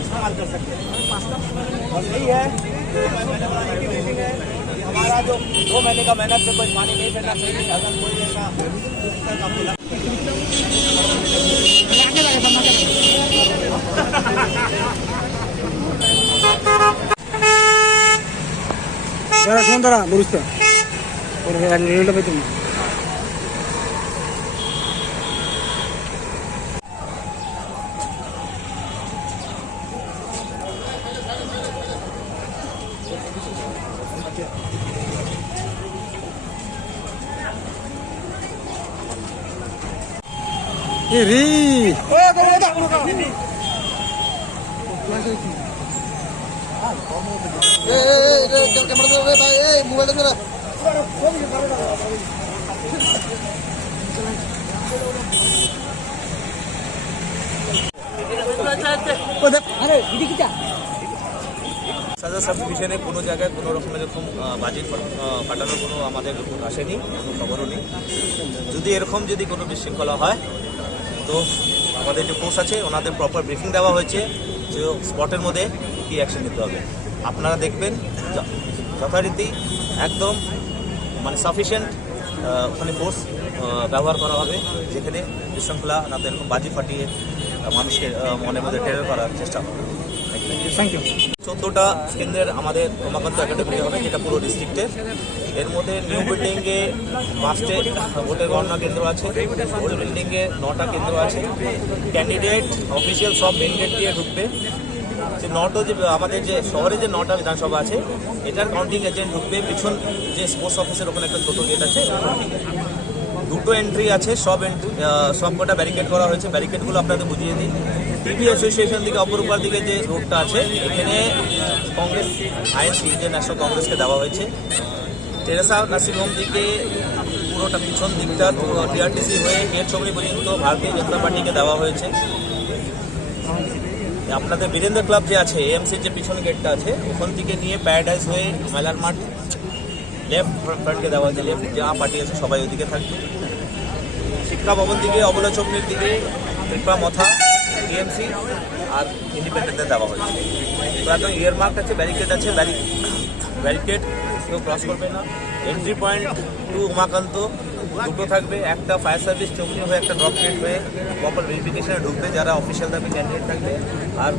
इस्तेमाल कर सकते हैं। और यही है हमारा जो 2 महीने का मेहनत से कोई पानी नहीं फेंकना चाहिए। अगर कोई ऐसा sementara lurus tuh. Udah lebih itu. Iri. সাজা সাব ডিভিশনে কোনো জায়গায় কোনো রকমের এরকম বাজেট ফাটানোর কোনো আমাদের আসেনি, কোনো খবরও নেই। যদি এরকম যদি কোনো বিশৃঙ্খলা হয় তো আমাদের যে ফোর্স আছে ওনাদের প্রপার ব্রিফিং দেওয়া হয়েছে যে স্পটের মধ্যে কী অ্যাকশন নিতে হবে। আপনারা দেখবেন যথারীতি একদম মানে সাফিসিয়েন্ট ওখানে ফোর্স ব্যবহার করা হবে, যেখানে বিশৃঙ্খলা না তো এরকম বাজি ফাটিয়ে মানুষকে মনের মধ্যে টেরর করার চেষ্টা হবে। Thank you. 14টা কেন্দ্রের আমাদের উমাকান্ত একাডেমি হবে, যেটা পুরো ডিস্ট্রিক্টের। এর মধ্যে নিউ বিল্ডিংয়ে 5টে ভোটের গণনা কেন্দ্র আছে, ওল্ড বিল্ডিংয়ে 9টা কেন্দ্র আছে। ক্যান্ডিডেট অফিসিয়াল সব মেন গেট দিয়ে ঢুকবে। যে 9টা যে আমাদের যে শহরে যে 9টা বিধানসভা আছে এটার কাউন্টিং এজেন্ট ঢুকবে পিছন যে স্পোর্টস অফিসের ওখানে একটা ছোটো গেট আছে, দুটো এন্ট্রি আছে। সব কটা ব্যারিকেড করা হয়েছে। ব্যারিকেডগুলো আপনাদের বুঝিয়ে দিই। টিভি অ্যাসোসিয়েশন থেকে অপরূপার দিকে যে রোডটা আছে এখানে কংগ্রেস আইএনসি ইন্ডিয়ান ন্যাশনাল কংগ্রেসকে দেওয়া হয়েছে। টেরেসা নার্সিং হোম থেকে পুরোটা পিছন দিকটা টিআরটিসি হয়ে গেট সামনে পর্যন্ত ভারতীয় জনতা পার্টিকে দেওয়া হয়েছে। আপনাদের বীরেন্দ্র ক্লাব যে আছে এএমসির যে পিছনে গেটটা আছে ওখান থেকে নিয়ে প্যারাডাইজ হয়ে মেলার মাঠ লেফট ফ্রন্টকে দেওয়া হয়েছে। লেফট যা পার্টি আছে সবাই ওইদিকে থাকবে। শিক্ষা ভবন দিকে অবলা চৌমনির দিকে কৃপা মথা টিএমসি আর ইন্ডিপেন্ডেন্টদের দেওয়া হয়েছে। তো একদম ইয়ারমার্ক আছে, ব্যারিকেড আছে, ব্যারিকেড কেউ ক্রস করবে না। এন্ট্রি পয়েন্ট টু উমাকান্ত দুটো থাকবে, একটা ফায়ার সার্ভিস চৌমনি হয়ে একটা ড্রপ গেট হয়ে প্রপার ভেরিফিকেশনে ঢুকবে যারা অফিসিয়াল দাবি ক্যান্ডিডেট থাকবে। আর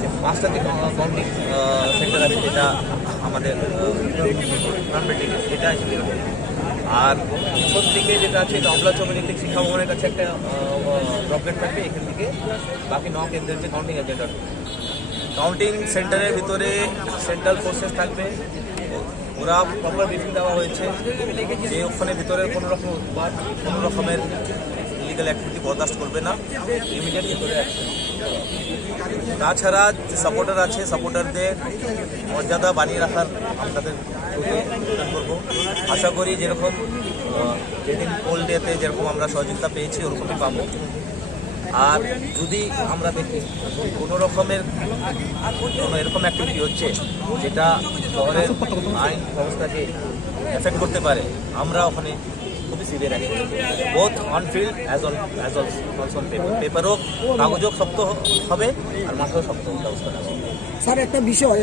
যে 5টা যে কাউন্টিং সেন্টার আছে যেটা আমাদের এটা আর পিছন দিকে যেটা আছে এটা অবলা চৌমনি থেকে শিক্ষা ভবনের কাছে একটা ড্রপ গেট থাকবে। এখান থেকে বাকি 9 কেন্দ্রের যে কাউন্টিং এজেন্ট আছে কাউন্টিং সেন্টারের ভিতরে সেন্ট্রাল ফোর্সেস থাকবে। ওরা প্রপার ব্রিফিং দেওয়া হয়েছে যে ওখানে ভিতরের কোনো রকম উৎপাদ কোনো রকমের ইলিগাল অ্যাক্টিভিটি বরদাস্ত করবে না, ইমিডিয়েট ভিতরে অ্যাকশন। তাছাড়া যে সাপোর্টার আছে সাপোর্টারদের মর্যাদা বানিয়ে রাখার আপনাদের করবো। আশা করি যেরকম যেদিন পোল ডেতে যেরকম আমরা সহযোগিতা পেয়েছি ওরকমই পাবো। আর যদি আমরা দেখি কোনো রকমের কোনো এরকম অ্যাক্টিভিটি হচ্ছে যেটা শহরের আইন ব্যবস্থাকে এফেক্ট করতে পারে আমরা ওখানে খুবই severe action both on field as on paper হোক, কাগজও শক্ত হবে আর মাঠেও শক্ত ব্যবস্থা আছে। স্যার একটা বিষয়,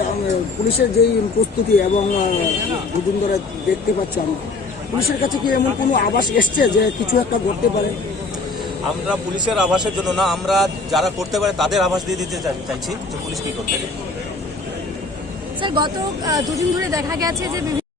পুলিশের যেই প্রস্তুতি এবং দুদিন ধরে দেখতে পাচ্ছি আমরা, পুলিশের কাছে কি এমন কোনো আভাস এসছে যে কিছু একটা করতে পারে? আমরা পুলিশের আভাসের জন্য না, আমরা যারা করতে পারে তাদের আভাস দিয়ে দিতে চাইছি যে পুলিশ কী করতে। স্যার গত দুদিন ধরে দেখা গেছে যে